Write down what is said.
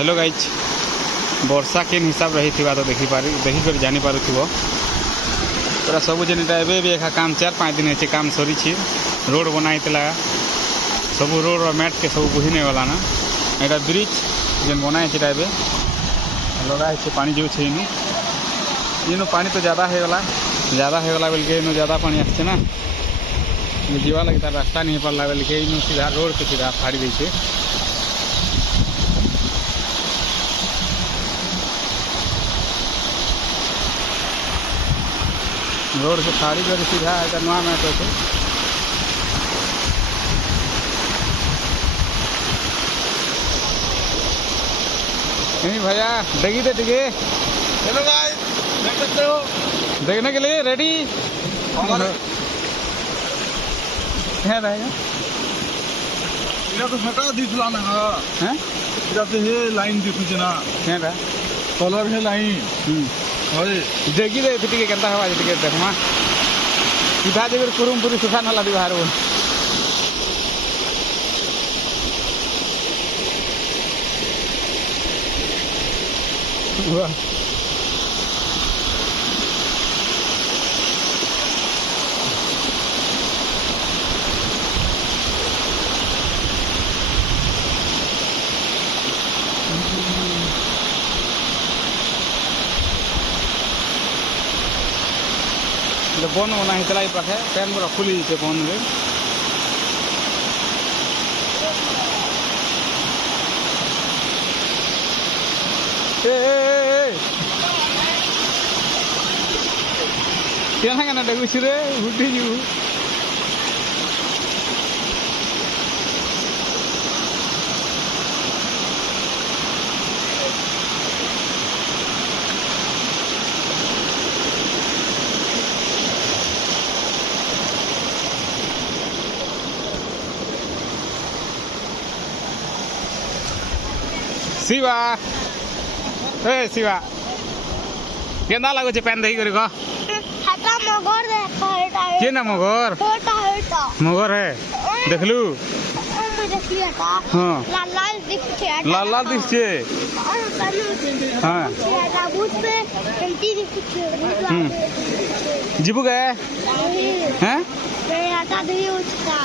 Hello guys वर्षा केन हिसाब रही थी तो देखिक जानी पार पूरा सब जिन एखा काम 4-5 दिन है काम सरी रोड बनाई सब रोड और मैट के सब बोही नहीं गला ना यहाँ ब्रिज जेन बनाई लगा पानी जो इनु पानी तो ज़्यादा होगला बोल के इनु ज़्यादा पानी आसचे ना जीवा लगे तार रास्ता नहीं पाला बोल के इनु सीधा रोड के सीधा फाड़ी देछे। रोड से फाड़ी कर सीधा है नुआ में तो नहीं भैया देगी दे दिखे। हेलो गाइस देख सकते हो देखने के लिए रेडी क्या रहेगा इधर तो हटा दिखला ना हैं इधर से हे लाइन दिखुचे ना क्या रहा कलर है लाइन होय देगी दे पिटी के केंता हवा जति देखमा सीधा जेबर कुरुम पूरी सुखा नाला दी बाहर वाह बन बना होता पाखे पैन पूरा खुली बन रे क्या डेगुस रे बुढ़ी जीव शिवा ए शिवा केना लागो छे पैन दही करी को हटा मगर देखा हटा के ना मगर हटा मगर है देखलू देखिए हटा हां लाल लाल दिखछे लाल दिखछे हां हटा बुझ पे कंटी दिखछे जीबू गए हैं मैं हटा दे उसका